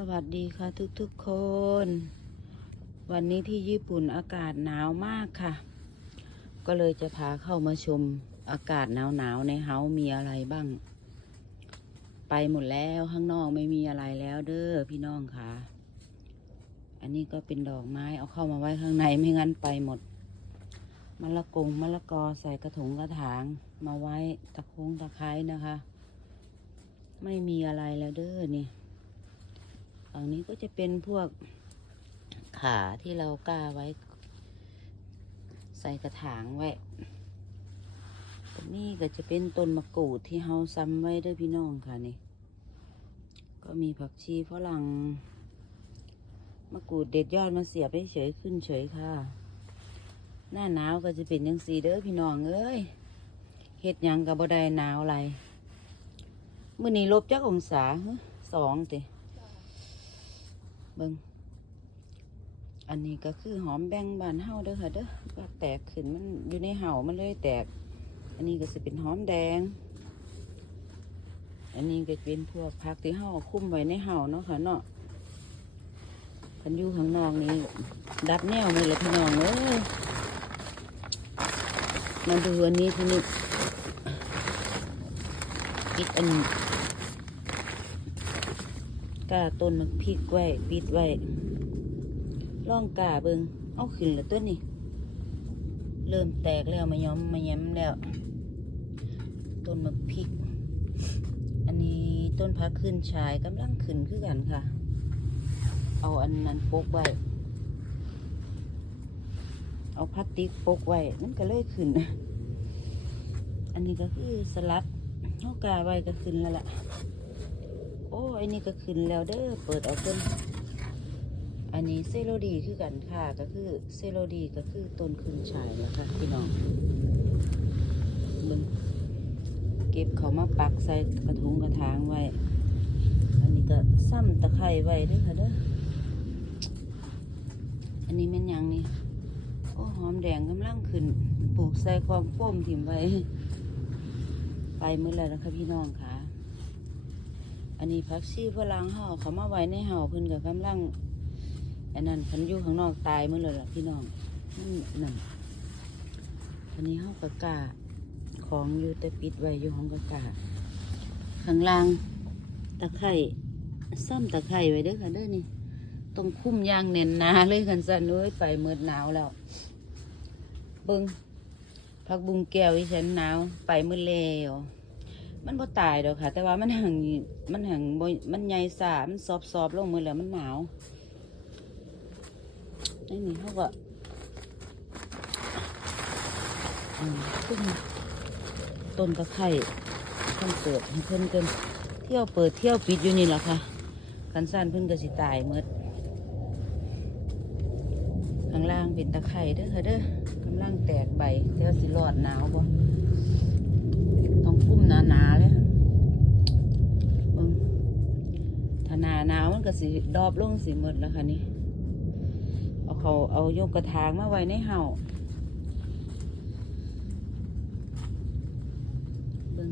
สวัสดีค่ะทุกๆคน วันนี้ที่ญี่ปุ่นอากาศหนาวมากค่ะ ก็เลยจะพาเข้ามาชมอากาศหนาวๆในเฮามีอะไรบ้าง ไปหมดแล้วข้างนอกไม่มีอะไรแล้วเด้อพี่น้องค่ะ อันนี้ก็เป็นดอกไม้เอาเข้ามาไว้ข้างในไม่งั้นไปหมดมะละกงมะละกอใส่กระถงกระถางมาไว้ตะคงตะไคร้นะคะ ไม่มีอะไรแล้วเด้อนี่ ฝั่งนี้ก็จะเป็นพวกขาที่เรากล้าไว้ ใส่กระถางไว้ตรงนี้ก็จะเป็นต้นมะกรูดที่เฮาซ้ำไว้ด้วยพี่น้องค่ะนี่ ก็มีผักชีฝรั่งมะกรูดเด็ดยอดมาเสียบให้เฉยขึ้นเฉยค่ะ หน้าหนาวก็จะเป็นยังสีเด้อพี่น้องเอ้ยเฮ็ดยังกับบ่ได้หนาวอะไรมื้อนี้ลบจักองศาสองติ เบิงอันนี้ก็คือหอมแบงบานเฮาเด้อค่ะเด้อว่าแตกขึ้นมันอยู่ในเห่ามันเลยแตก อันนี้ก็สิเป็นหอมแดง อันนี้ก็เป็นพวกผักที่เฮาคุ้มไว้ในเห่าเนาะค่ะเนาะคันอยู่ข้างนอกนี่ดับแนวมือเลยพี่น้องเอ้ยมาดูอันนี้ทีนี้ปิดอัน กาต้นมันพริกไว้ ปิดไว้ล่องกาเบิงเอาขึ้นแล้วตัวนี้ เริ่มแตกแล้วมาย้อมมาแย้มแล้ว ต้นมะพริก อันนี้ต้นพักขึ้นชายกำลังขึ้นคือกันค่ะ เอาอันนั้นปกไว้ เอาพลาสติกปกไว้มันก็เลยขึ้น อันนี้ก็คือสลัดเฮากาไว้ก็ขึ้นแล้วล่ะ โอ้อันนี้ก็ขึ้นแล้วเด้อเปิดเอาต้นอันนี้เซโลดีคือกันค่ะก็คือเซโลดีก็คือต้นขึ้นชายนะคะพี่น้องมึงเก็บเขามาปักใส่กระทุงกระถางไว้ อันนี้ก็ซ้ำตะไคร้ไว้ด้วยค่ะเด้ออันนี้แม่นยังนี่โอ้หอมแดงกำลังขึ้นปลูกใส่ความโป้มถิ่มไว้ ไปมือแล้วนะคะพี่น้องค่ะ อันนี้พักชีฝรั่งห่อเขามาไว้ในห่อเพิ่นกับกำลังอันนั้นพันอยู่ข้างนอกตายมือเลยล่ะพี่น้องนั่นอันนี้ห่อกะกาของอยู่แต่ปิดไว้อยู่ห้องกะกาข้างล่างตะไคร่ซ้ำตะไคร่ไว้เด้อค่ะเด้อนี่ต้องคุ้มยางแน่นนาเลยกันสันเอ้ยไปเมื่อหนาวแล้วเบิงพักบุงแก้วอีฉันหนาวไปเมื่อแล้ว มันบ่ตายดอกค่ะ แต่ว่ามันหังมันหังบ่มันใหญ่สามันซอบซอบลงมือแล้วมันหนาวนี่นี่เขาก็อืมขึ้นต้นตะไคร่เพิ่นเปิดให้เพิ่นเกินเที่ยวเปิดเที่ยวปิดอยู่นี่แหละค่ะคันสั้นเพิ่นก็สิตายเมดข้างล่างเป็นตะไคร่เด้อค่ะเด้อกำลังแตกใบเดี๋ยวสิรอดหนาวบ่ต้องคุ้มหนาๆเลยค่ะเบิ่งถ้าหนาหนาวมัน ก็สิดอบลงสิหมดแล้วค่ะนี่ เอาเขาเอายกกระถางมาไว้ในเห่าเบิ่ง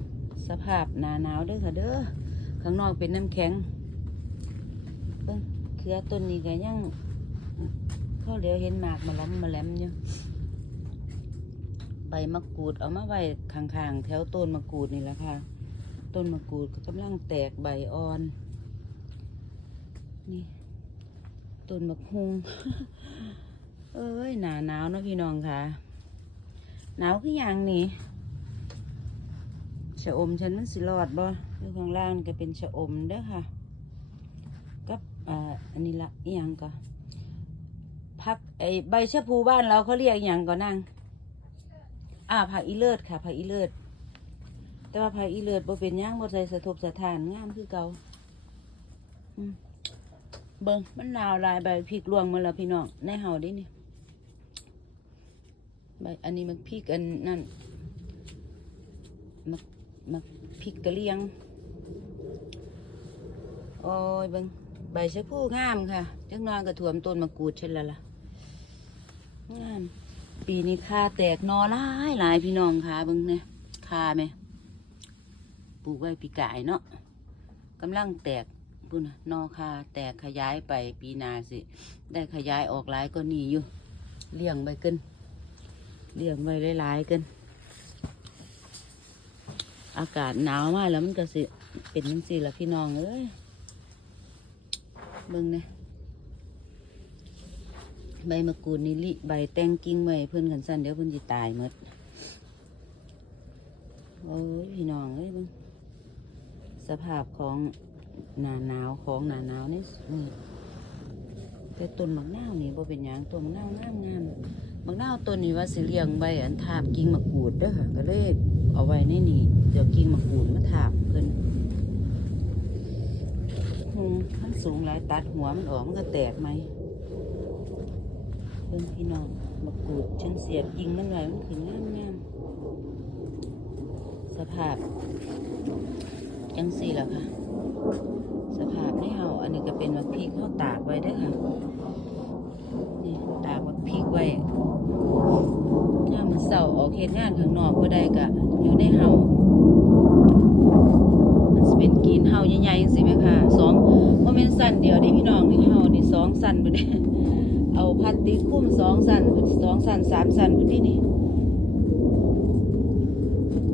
สภาพหนาหนาวเด้อค่ะเด้อ ข้างนอกเป็นน้ำแข็ง เบิ่งเครือต้นนี้ก็ยังเขาเดียวเห็นหมากมาล้ำมาแหลมอยู่ใบมะกรูดเอามาไว้ข้างๆแถวต้นมะกรูดนี่แหละค่ะ ต้นมะกรูดก็กำลังแตกใบอ่อน นี่ต้นมะฮุงเอ้ยหนาหนาวนะพี่น้องค่ะ หนาวคืออย่างนี้ชะอมฉันมันสิรอดบ่อยู่ข้างล่างก็เป็นชะอมเด้อค่ะ กับอ่าอันนี้ละอีหยังก็ผักไอใบชะพูบ้านเราเขาเรียกอหย่างก็นั่งอ่าผักอีเลิศค่ะผักอีเลิศแต่ว่าผักอีเลิศบ่เป็นย่างบ่ใส่สะทบสะทานงามคือเก่าอืม เบิ่งมันหนาวลายใบพริกรวงมาแล้วพี่น้องในเฮาดินี่ใบอันนี้มันพริกอันนั่นมักมักพริกกะเหรียง โอ้ยเบิ้งใบชะพูงามค่ะจังนอนกระถ่วมต้นมะกรูดเช่นละล่ะงามปีนี้คาแตกนอหลายหลายพี่น้องค่ะเบิ้งเนี่ยคาไหมปลูกไว้ปีกายเนาะกำลังแตก ปุ่นน่ะนอคาแตกขยายไปปีนาสิ ได้ขยายออกหลายก็นี่อยู่เลี้ยงไว้กันเลี้ยงไว้หลายๆกันอากาศหนาวมากแล้วมันก็สิเป็นจังสีละพี่น้องเอ้ยเบิ่งเนี่ยใบมะกรูดนี่ลิใบแตงกิ่งไว้เพื่อนกันสั้นเดี๋ยวเพื่อนจะตายหมดโอ้ยพี่น้องเอ้ยเบิ่งสภาพของ หนาหนาวของหนาหนาวนี่นี่แต่ต้นมะนาวนี่บ่เป็นหยังต้นมะนาวงามงามมะนาวต้นนี้ว่าสิเลี้ยงใบอันทาบกิ่งมะกรูดเด้อค่ะก็เลยเอาไว้ในนี่เดี๋ยวกิ่งมะกรูดมาทาบเพิ่นอืมขั้นสูงหลายตัดหัวมันออกมันก็แตกไหมเพิ่งพี่น้องมะกรูดฉันเสียบยิงมันไว้มันขึ้นงามงามสภาพจังสี่แหละค่ะ สภาพนี่เฮาอันนี้ก็เป็นมะพริกเขาตากไว้ด้อค่ะ นี่ตากมะพริกไว้ถ้ามันเสาออกเหตุงานข้างนอกก็ได้ก็อยู่ในเฮามันเป็นกรีนเฮาใหญ่ๆจังซี่แม่ค่ะสองบ่แม่นสั้นเดียวนี่พี่น้องนี่เฮานี่สองสั้นพุ่นเด้เอาพลาสติคุ้มสองสั้นสองสั้นสามสั้นพุ่นนี่นี่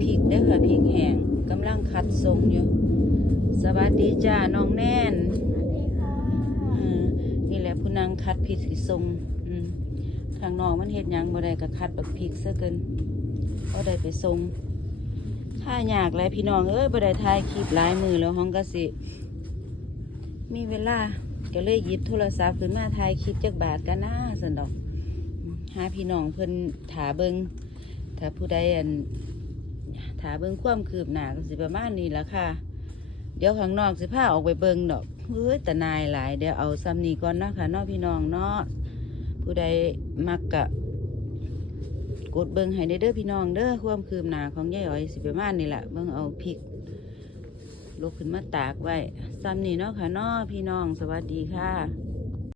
พริกเด้อค่ะพริกแห้งกำลังคัดส่งอยู่ สวัสดีจ้าน้องแน่นสวัสดีค่ะอ่านี่แหละผู้นางคัดพริกสิส่งอืมข้างนอกมันเฮ็ดหยังบ่ได้ก็คัดบักพริกซะเกินบ่ได้ไปส่งถ้ายากเลยพี่น้องเอ้ยบ่ได้ถ่ายคลิปหลายมือแล้วห้องก็สิ มีเวลาก็เลยหยิบโทรศัพท์ขึ้นมาถ่ายคลิปจักบาทกันนะสันดอกอืมหาพี่น้องเพิ่นถาเบิงถ้าผู้ใดอันถาเบิงความคืบหน้าก็สิประมาณนี้ละค่ะเดี๋ยวข้างนอกสิพาออกไปเบิงดอกเฮ้ยแต่นายหลาย เดี๋ยวเอาซ้ำนี้ก่อนเนาะค่ะนาพี่น้องเนาะผู้ใดมักกะกดเบิ่งให้ได้เด้อพี่น้องเด้อความคืบหนาของยายอ้อยสิประมาณนี่แหละเบิ่งเอาพริกลุกขึ้นมาตากไว้ซ้ำนี่เนาะค่ะนาพี่น้องสวัสดีค่ะ